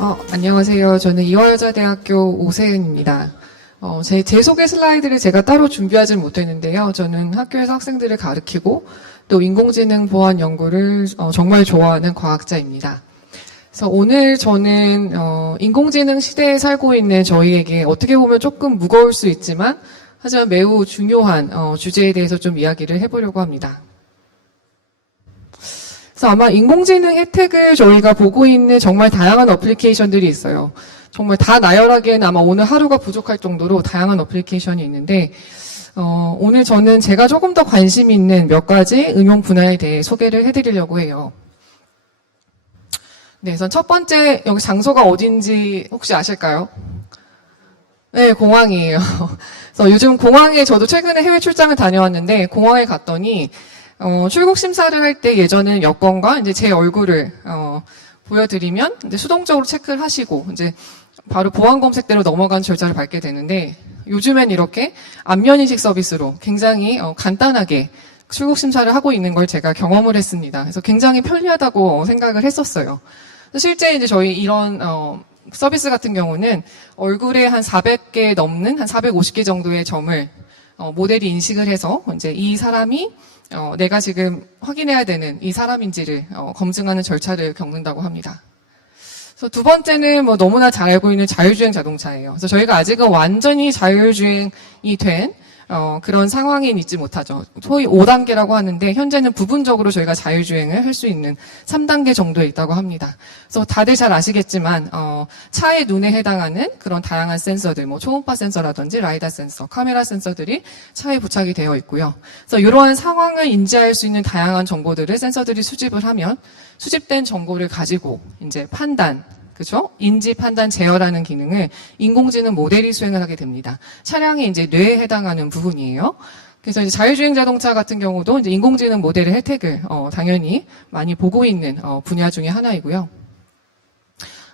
안녕하세요. 저는 이화여자대학교 오세은입니다. 제 소개 슬라이드를 제가 따로 준비하지 못했는데요. 저는 학교에서 학생들을 가르치고 또 인공지능 보안 연구를 정말 좋아하는 과학자입니다. 그래서 오늘 저는 인공지능 시대에 살고 있는 저희에게 어떻게 보면 조금 무거울 수 있지만 하지만 매우 중요한 주제에 대해서 좀 이야기를 해보려고 합니다. 그래서 아마 인공지능 혜택을 저희가 보고 있는 정말 다양한 어플리케이션들이 있어요. 정말 다 나열하기에는 아마 오늘 하루가 부족할 정도로 다양한 어플리케이션이 있는데 오늘 저는 제가 조금 더 관심 있는 몇 가지 응용 분야에 대해 소개를 해드리려고 해요. 네, 그래서 첫 번째 여기 장소가 어딘지 혹시 아실까요? 네, 공항이에요. 그래서 요즘 공항에 저도 최근에 해외 출장을 다녀왔는데 공항에 갔더니 출국 심사를 할 때 예전에는 여권과 이제 제 얼굴을 보여드리면 이제 수동적으로 체크를 하시고 이제 바로 보안 검색대로 넘어가는 절차를 밟게 되는데 요즘엔 이렇게 안면 인식 서비스로 굉장히 간단하게 출국 심사를 하고 있는 걸 제가 경험을 했습니다. 그래서 굉장히 편리하다고 생각을 했었어요. 실제 이제 저희 이런 서비스 같은 경우는 얼굴에 한 400개 넘는 한 450개 정도의 점을 모델이 인식을 해서 이제 이 사람이 내가 지금 확인해야 되는 이 사람인지를 검증하는 절차를 겪는다고 합니다. 그래서 두 번째는 뭐 너무나 잘 알고 있는 자율주행 자동차예요. 그래서 저희가 아직은 완전히 자율주행이 된 그런 상황엔 있지 못하죠. 소위 5단계라고 하는데 현재는 부분적으로 저희가 자율주행을 할 수 있는 3단계 정도에 있다고 합니다. 그래서 다들 잘 아시겠지만 차의 눈에 해당하는 그런 다양한 센서들, 뭐 초음파 센서라든지 라이다 센서, 카메라 센서들이 차에 부착이 되어 있고요. 그래서 이러한 상황을 인지할 수 있는 다양한 정보들을 센서들이 수집을 하면 수집된 정보를 가지고 이제 판단, 그죠? 인지, 판단, 제어라는 기능을 인공지능 모델이 수행을 하게 됩니다. 차량의 이제 뇌에 해당하는 부분이에요. 그래서 이제 자율주행 자동차 같은 경우도 이제 인공지능 모델의 혜택을 당연히 많이 보고 있는 분야 중에 하나이고요.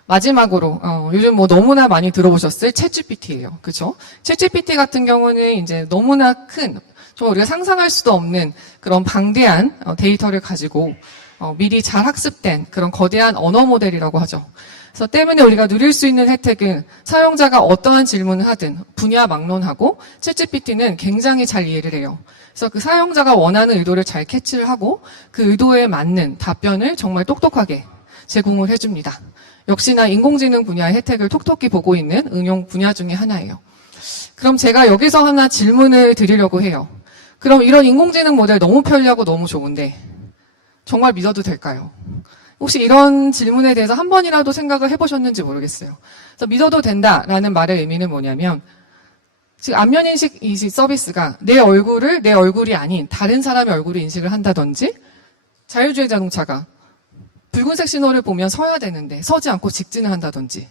마지막으로 요즘 뭐 너무나 많이 들어보셨을 챗GPT예요. 그죠? 챗GPT 같은 경우는 이제 너무나 큰 정말 우리가 상상할 수도 없는 그런 방대한 데이터를 가지고 미리 잘 학습된 그런 거대한 언어 모델이라고 하죠. 그래서 때문에 우리가 누릴 수 있는 혜택은 사용자가 어떠한 질문을 하든 분야 막론하고 챗GPT는 굉장히 잘 이해를 해요. 그래서 그 사용자가 원하는 의도를 잘 캐치를 하고 그 의도에 맞는 답변을 정말 똑똑하게 제공을 해줍니다. 역시나 인공지능 분야의 혜택을 톡톡히 보고 있는 응용 분야 중에 하나예요. 그럼 제가 여기서 하나 질문을 드리려고 해요. 그럼 이런 인공지능 모델 너무 편리하고 너무 좋은데 정말 믿어도 될까요? 혹시 이런 질문에 대해서 한 번이라도 생각을 해보셨는지 모르겠어요. 그래서 믿어도 된다라는 말의 의미는 뭐냐면 지금 안면인식 서비스가 내 얼굴이 아닌 다른 사람의 얼굴을 인식을 한다든지 자율주행 자동차가 붉은색 신호를 보면 서야 되는데 서지 않고 직진을 한다든지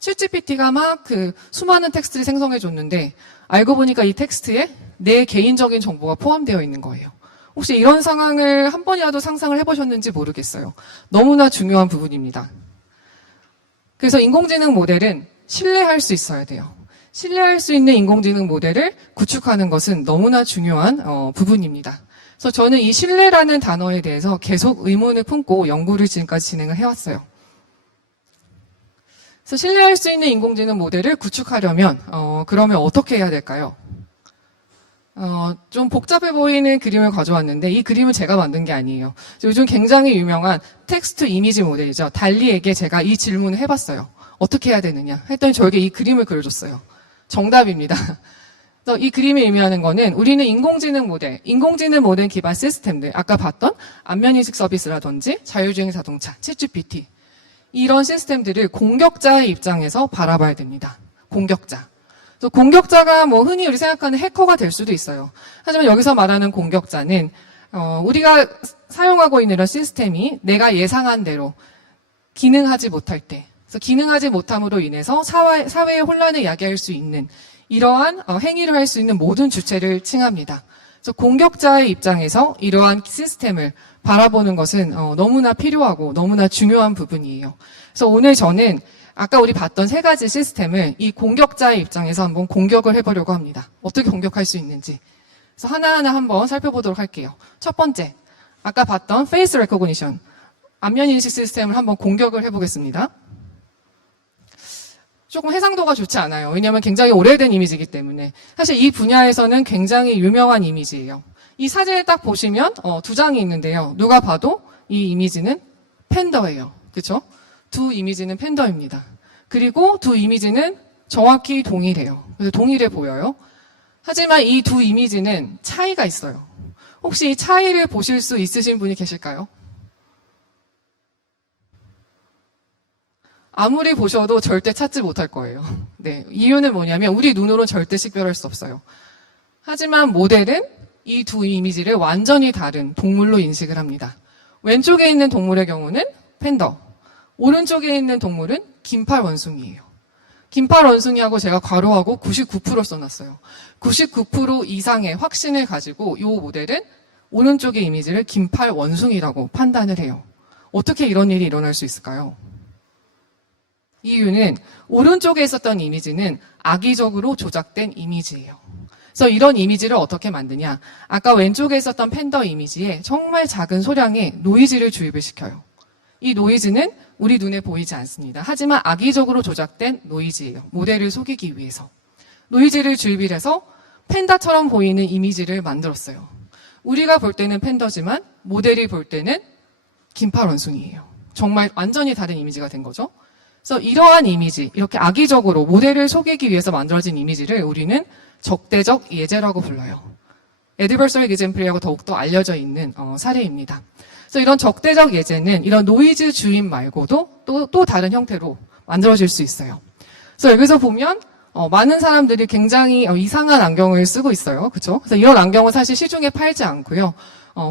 챗GPT가 막 그 수많은 텍스트를 생성해 줬는데 알고 보니까 이 텍스트에 내 개인적인 정보가 포함되어 있는 거예요. 혹시 이런 상황을 한 번이라도 상상을 해보셨는지 모르겠어요. 너무나 중요한 부분입니다. 그래서 인공지능 모델은 신뢰할 수 있어야 돼요. 신뢰할 수 있는 인공지능 모델을 구축하는 것은 너무나 중요한 부분입니다. 그래서 저는 이 신뢰라는 단어에 대해서 계속 의문을 품고 연구를 지금까지 진행을 해왔어요. 그래서 신뢰할 수 있는 인공지능 모델을 구축하려면 그러면 어떻게 해야 될까요? 좀 복잡해 보이는 그림을 가져왔는데 이 그림은 제가 만든 게 아니에요. 요즘 굉장히 유명한 텍스트 이미지 모델이죠. 달리에게 제가 이 질문을 해봤어요. 어떻게 해야 되느냐 했더니 저에게 이 그림을 그려줬어요. 정답입니다. 그래서 이 그림이 의미하는 거는 우리는 인공지능 모델 기반 시스템들, 아까 봤던 안면인식 서비스라든지 자율주행 자동차, 챗GPT 이런 시스템들을 공격자의 입장에서 바라봐야 됩니다. 공격자. 공격자가 뭐 흔히 우리 생각하는 해커가 될 수도 있어요. 하지만 여기서 말하는 공격자는 우리가 사용하고 있는 이런 시스템이 내가 예상한 대로 기능하지 못할 때, 그래서 기능하지 못함으로 인해서 사회의 혼란을 야기할 수 있는 이러한 행위를 할 수 있는 모든 주체를 칭합니다. 그래서 공격자의 입장에서 이러한 시스템을 바라보는 것은 너무나 필요하고 너무나 중요한 부분이에요. 그래서 오늘 저는 아까 우리 봤던 세 가지 시스템을 이 공격자의 입장에서 한번 공격을 해보려고 합니다. 어떻게 공격할 수 있는지. 그래서 하나하나 한번 살펴보도록 할게요. 첫 번째, 아까 봤던 페이스 레코그니션, 안면 인식 시스템을 한번 공격을 해보겠습니다. 조금 해상도가 좋지 않아요. 왜냐하면 굉장히 오래된 이미지이기 때문에. 사실 이 분야에서는 굉장히 유명한 이미지예요. 이 사진을 딱 보시면 두 장이 있는데요. 누가 봐도 이 이미지는 팬더예요. 그렇죠? 두 이미지는 팬더입니다. 그리고 두 이미지는 정확히 동일해요. 그래서 동일해 보여요. 하지만 이 두 이미지는 차이가 있어요. 혹시 이 차이를 보실 수 있으신 분이 계실까요? 아무리 보셔도 절대 찾지 못할 거예요. 네, 이유는 뭐냐면 우리 눈으로는 절대 식별할 수 없어요. 하지만 모델은 이 두 이미지를 완전히 다른 동물로 인식을 합니다. 왼쪽에 있는 동물의 경우는 팬더, 오른쪽에 있는 동물은 긴팔 원숭이에요. 긴팔 원숭이하고 제가 괄호하고 99% 써놨어요. 99% 이상의 확신을 가지고 이 모델은 오른쪽의 이미지를 긴팔 원숭이라고 판단을 해요. 어떻게 이런 일이 일어날 수 있을까요? 이유는 오른쪽에 있었던 이미지는 악의적으로 조작된 이미지예요. 그래서 이런 이미지를 어떻게 만드냐? 아까 왼쪽에 있었던 팬더 이미지에 정말 작은 소량의 노이즈를 주입을 시켜요. 이 노이즈는 우리 눈에 보이지 않습니다. 하지만 악의적으로 조작된 노이즈예요. 모델을 속이기 위해서. 노이즈를 주입을 해서 팬다처럼 보이는 이미지를 만들었어요. 우리가 볼 때는 팬더지만 모델이 볼 때는 긴팔 원숭이에요. 정말 완전히 다른 이미지가 된 거죠. 그래서 이러한 이미지, 이렇게 악의적으로 모델을 속이기 위해서 만들어진 이미지를 우리는 적대적 예제라고 불러요. Adversarial Exemplar이라고 더욱더 알려져 있는 사례입니다. 그래서 이런 적대적 예제는 이런 노이즈 주입 말고도 또 다른 형태로 만들어질 수 있어요. 그래서 여기서 보면 많은 사람들이 굉장히 이상한 안경을 쓰고 있어요. 그렇죠? 그래서 이런 안경은 사실 시중에 팔지 않고요.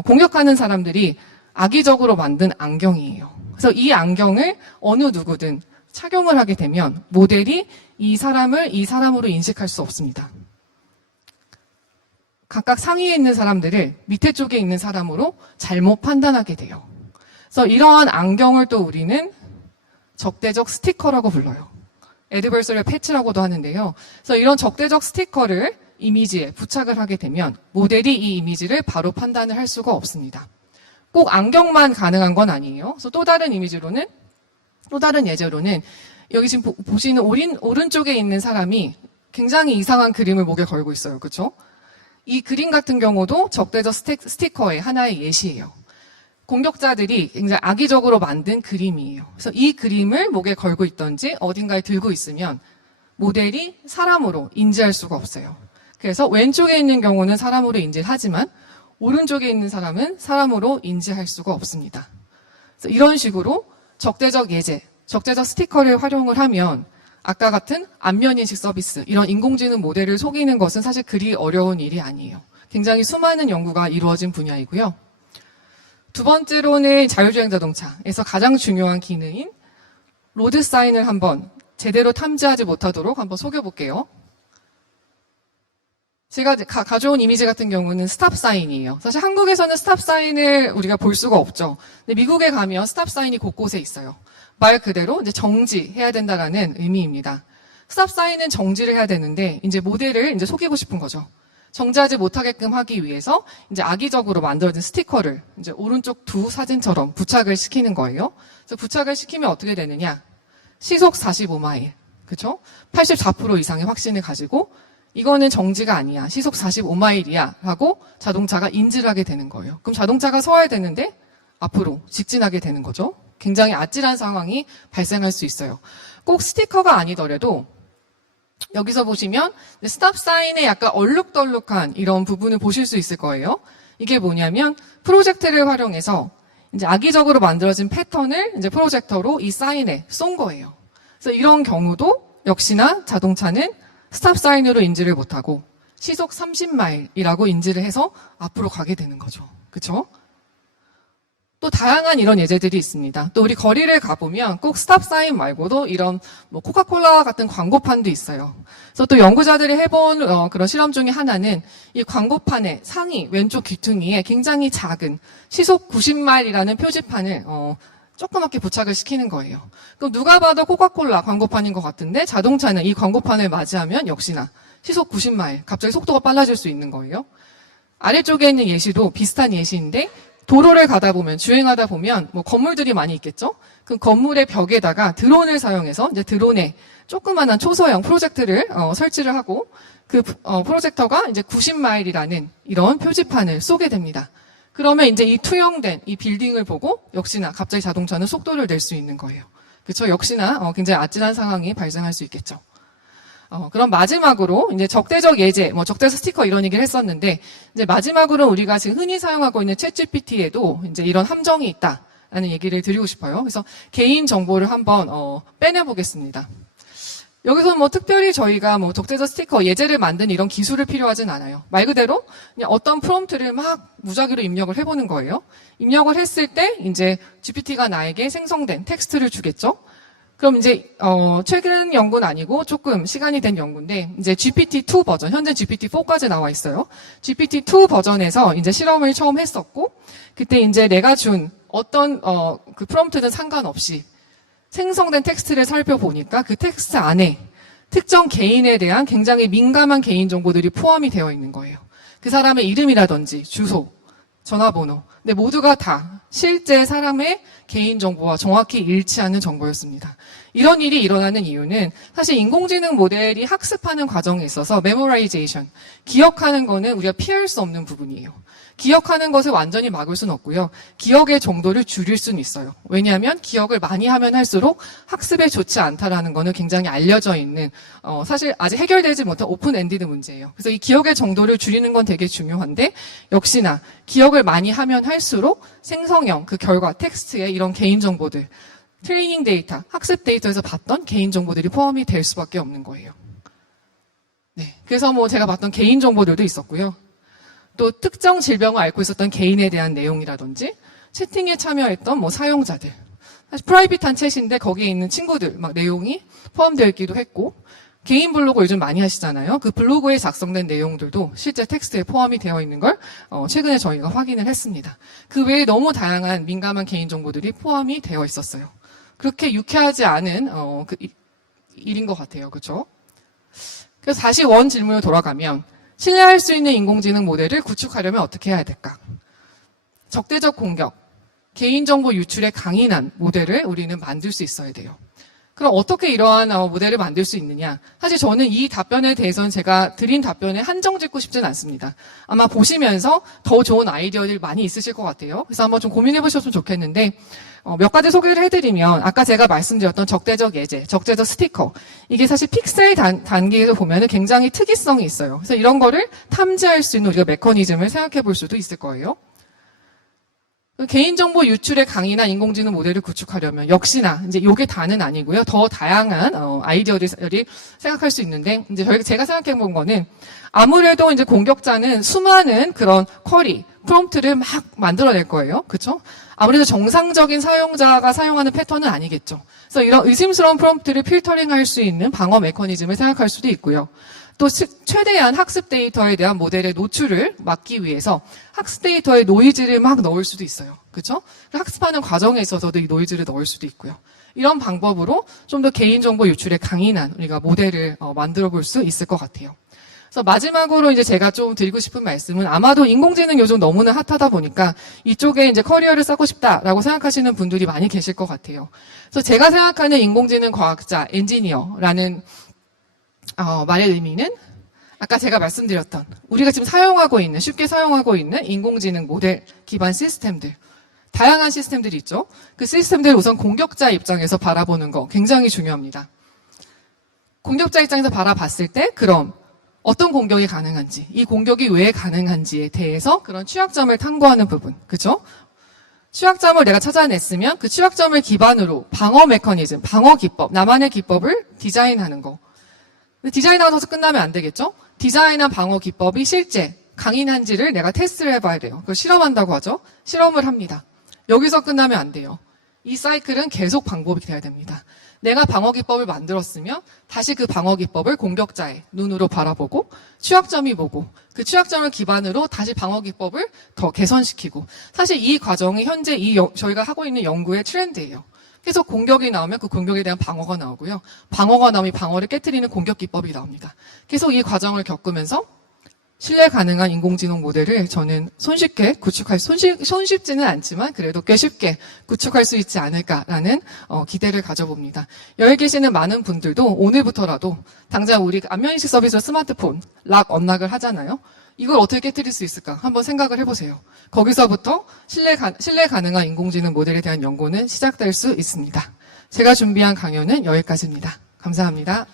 공격하는 사람들이 악의적으로 만든 안경이에요. 그래서 이 안경을 어느 누구든 착용을 하게 되면 모델이 이 사람을 이 사람으로 인식할 수 없습니다. 각각 상위에 있는 사람들을 밑에 쪽에 있는 사람으로 잘못 판단하게 돼요. 그래서 이러한 안경을 또 우리는 적대적 스티커라고 불러요. Adversarial Patch라고도 하는데요. 그래서 이런 적대적 스티커를 이미지에 부착을 하게 되면 모델이 이 이미지를 바로 판단을 할 수가 없습니다. 꼭 안경만 가능한 건 아니에요. 그래서 또 다른 이미지로는, 또 다른 예제로는 여기 지금 보시는 오른쪽에 있는 사람이 굉장히 이상한 그림을 목에 걸고 있어요. 그렇죠? 이 그림 같은 경우도 적대적 스티커의 하나의 예시예요. 공격자들이 굉장히 악의적으로 만든 그림이에요. 그래서 이 그림을 목에 걸고 있던지 어딘가에 들고 있으면 모델이 사람으로 인지할 수가 없어요. 그래서 왼쪽에 있는 경우는 사람으로 인지를 하지만 오른쪽에 있는 사람은 사람으로 인지할 수가 없습니다. 그래서 이런 식으로 적대적 예제, 적대적 스티커를 활용을 하면 아까 같은 안면인식 서비스, 이런 인공지능 모델을 속이는 것은 사실 그리 어려운 일이 아니에요. 굉장히 수많은 연구가 이루어진 분야이고요. 두 번째로는 자율주행 자동차에서 가장 중요한 기능인 로드 사인을 한번 제대로 탐지하지 못하도록 한번 속여볼게요. 제가 가져온 이미지 같은 경우는 스탑 사인이에요. 사실 한국에서는 스탑 사인을 우리가 볼 수가 없죠. 근데 미국에 가면 스탑 사인이 곳곳에 있어요. 말 그대로 이제 정지해야 된다라는 의미입니다. 스탑 사인은 정지를 해야 되는데 이제 모델을 이제 속이고 싶은 거죠. 정지하지 못하게끔 하기 위해서 이제 악의적으로 만들어진 스티커를 이제 오른쪽 두 사진처럼 부착을 시키는 거예요. 그래서 부착을 시키면 어떻게 되느냐? 시속 45마일, 그렇죠? 84% 이상의 확신을 가지고 이거는 정지가 아니야. 시속 45마일이야. 하고 자동차가 인지를 하게 되는 거예요. 그럼 자동차가 서야 되는데 앞으로 직진하게 되는 거죠. 굉장히 아찔한 상황이 발생할 수 있어요. 꼭 스티커가 아니더라도 여기서 보시면 스탑 사인에 약간 얼룩덜룩한 이런 부분을 보실 수 있을 거예요. 이게 뭐냐면 프로젝트를 활용해서 이제 악의적으로 만들어진 패턴을 이제 프로젝터로 이 사인에 쏜 거예요. 그래서 이런 경우도 역시나 자동차는 스탑 사인으로 인지를 못하고 시속 30마일이라고 인지를 해서 앞으로 가게 되는 거죠. 그렇죠? 또 다양한 이런 예제들이 있습니다. 또 우리 거리를 가보면 꼭 스탑 사인 말고도 이런 뭐 코카콜라 같은 광고판도 있어요. 그래서 또 연구자들이 해본 그런 실험 중에 하나는 이 광고판의 상위 왼쪽 귀퉁이에 굉장히 작은 시속 90마일이라는 표지판을 조그맣게 부착을 시키는 거예요. 그럼 누가 봐도 코카콜라 광고판인 것 같은데 자동차는 이 광고판을 맞이하면 역시나 시속 90마일, 갑자기 속도가 빨라질 수 있는 거예요. 아래쪽에 있는 예시도 비슷한 예시인데 도로를 가다 보면, 주행하다 보면 뭐 건물들이 많이 있겠죠? 그 건물의 벽에다가 드론을 사용해서 이제 드론에 조그만한 초소형 프로젝트를 설치를 하고 그 프로젝터가 이제 90마일이라는 이런 표지판을 쏘게 됩니다. 그러면 이제 이 투영된 이 빌딩을 보고 역시나 갑자기 자동차는 속도를 낼 수 있는 거예요. 그렇죠? 역시나 굉장히 아찔한 상황이 발생할 수 있겠죠. 그럼 마지막으로 이제 적대적 예제, 뭐 적대적 스티커 이런 얘기를 했었는데 이제 마지막으로 우리가 지금 흔히 사용하고 있는 챗GPT에도 이제 이런 함정이 있다라는 얘기를 드리고 싶어요. 그래서 개인 정보를 한번 빼내 보겠습니다. 여기서 뭐 특별히 저희가 뭐 적대적 스티커 예제를 만든 이런 기술을 필요하진 않아요. 말 그대로 그냥 어떤 프롬프트를 막 무작위로 입력을 해보는 거예요. 입력을 했을 때 이제 GPT가 나에게 생성된 텍스트를 주겠죠. 그럼 이제 최근 연구는 아니고 조금 시간이 된 연구인데 이제 GPT-2 버전, 현재 GPT-4까지 나와 있어요. GPT-2 버전에서 이제 실험을 처음 했었고 그때 이제 내가 준 어떤 그 프롬프트든 상관없이 생성된 텍스트를 살펴보니까 그 텍스트 안에 특정 개인에 대한 굉장히 민감한 개인 정보들이 포함이 되어 있는 거예요. 그 사람의 이름이라든지 주소, 전화번호. 근데 모두가 다 실제 사람의 개인 정보와 정확히 일치하는 정보였습니다. 이런 일이 일어나는 이유는 사실 인공지능 모델이 학습하는 과정에 있어서 메모라이제이션, 기억하는 거는 우리가 피할 수 없는 부분이에요. 기억하는 것을 완전히 막을 수는 없고요. 기억의 정도를 줄일 수는 있어요. 왜냐하면 기억을 많이 하면 할수록 학습에 좋지 않다라는 거는 굉장히 알려져 있는 사실 아직 해결되지 못한 오픈엔디드 문제예요. 그래서 이 기억의 정도를 줄이는 건 되게 중요한데 역시나 기억을 많이 하면 할수록 생성형 그 결과 텍스트에 이런 개인 정보들 트레이닝 데이터, 학습 데이터에서 봤던 개인 정보들이 포함이 될 수밖에 없는 거예요. 네, 그래서 뭐 제가 봤던 개인 정보들도 있었고요. 또 특정 질병을 앓고 있었던 개인에 대한 내용이라든지 채팅에 참여했던 뭐 사용자들 사실 프라이빗한 챗인데 거기에 있는 친구들 막 내용이 포함되어 있기도 했고 개인 블로그 요즘 많이 하시잖아요. 그 블로그에 작성된 내용들도 실제 텍스트에 포함이 되어 있는 걸 최근에 저희가 확인을 했습니다. 그 외에 너무 다양한 민감한 개인 정보들이 포함이 되어 있었어요. 그렇게 유쾌하지 않은 일인 것 같아요. 그렇죠? 그래서 다시 원 질문으로 돌아가면 신뢰할 수 있는 인공지능 모델을 구축하려면 어떻게 해야 될까? 적대적 공격, 개인정보 유출에 강인한 모델을 우리는 만들 수 있어야 돼요. 그럼 어떻게 이러한 모델을 만들 수 있느냐? 사실 저는 이 답변에 대해서는 제가 드린 답변에 한정 짓고 싶지는 않습니다. 아마 보시면서 더 좋은 아이디어들이 많이 있으실 것 같아요. 그래서 한번 좀 고민해 보셨으면 좋겠는데 몇 가지 소개를 해드리면 아까 제가 말씀드렸던 적대적 예제, 적대적 스티커 이게 사실 픽셀 단계에서 보면 굉장히 특이성이 있어요. 그래서 이런 거를 탐지할 수 있는 우리가 메커니즘을 생각해 볼 수도 있을 거예요. 개인정보 유출에 강인한 인공지능 모델을 구축하려면 역시나 이제 요게 다는 아니고요. 더 다양한 아이디어들이 생각할 수 있는데 이제 제가 생각해 본 거는 아무래도 이제 공격자는 수많은 그런 쿼리, 프롬프트를 막 만들어낼 거예요. 그렇죠? 아무래도 정상적인 사용자가 사용하는 패턴은 아니겠죠. 그래서 이런 의심스러운 프롬프트를 필터링할 수 있는 방어 메커니즘을 생각할 수도 있고요. 또 최대한 학습 데이터에 대한 모델의 노출을 막기 위해서 학습 데이터에 노이즈를 막 넣을 수도 있어요. 그렇죠? 학습하는 과정에 있어서도 이 노이즈를 넣을 수도 있고요. 이런 방법으로 좀 더 개인정보 유출에 강인한 우리가 모델을 만들어 볼 수 있을 것 같아요. 그래서 마지막으로 이제 제가 좀 드리고 싶은 말씀은 아마도 인공지능 요즘 너무나 핫하다 보니까 이쪽에 이제 커리어를 쌓고 싶다라고 생각하시는 분들이 많이 계실 것 같아요. 그래서 제가 생각하는 인공지능 과학자, 엔지니어라는 말의 의미는 아까 제가 말씀드렸던 우리가 지금 사용하고 있는 쉽게 사용하고 있는 인공지능 모델 기반 시스템들 다양한 시스템들이 있죠. 그 시스템들을 우선 공격자 입장에서 바라보는 거 굉장히 중요합니다. 공격자 입장에서 바라봤을 때 그럼 어떤 공격이 가능한지 이 공격이 왜 가능한지에 대해서 그런 취약점을 탐구하는 부분 그렇죠? 취약점을 내가 찾아냈으면 그 취약점을 기반으로 방어 메커니즘, 방어 기법, 나만의 기법을 디자인하는 거 근데 디자인하고 나서 끝나면 안 되겠죠? 디자인한 방어 기법이 실제 강인한지를 내가 테스트를 해봐야 돼요. 그걸 실험한다고 하죠. 실험을 합니다. 여기서 끝나면 안 돼요. 이 사이클은 계속 반복이 돼야 됩니다. 내가 방어 기법을 만들었으면 다시 그 방어 기법을 공격자의 눈으로 바라보고 취약점이 뭐고 그 취약점을 기반으로 다시 방어 기법을 더 개선시키고 사실 이 과정이 현재 저희가 하고 있는 연구의 트렌드예요. 계속 공격이 나오면 그 공격에 대한 방어가 나오고요. 방어가 나오면 방어를 깨트리는 공격 기법이 나옵니다. 계속 이 과정을 겪으면서 신뢰 가능한 인공지능 모델을 저는 손쉽게 구축할, 손쉽지는 않지만 그래도 꽤 쉽게 구축할 수 있지 않을까라는 기대를 가져봅니다. 여기 계시는 많은 분들도 오늘부터라도 당장 우리 안면인식 서비스 스마트폰 락 언락을 하잖아요. 이걸 어떻게 깨뜨릴 수 있을까? 한번 생각을 해보세요. 거기서부터 신뢰 가능한 인공지능 모델에 대한 연구는 시작될 수 있습니다. 제가 준비한 강연은 여기까지입니다. 감사합니다.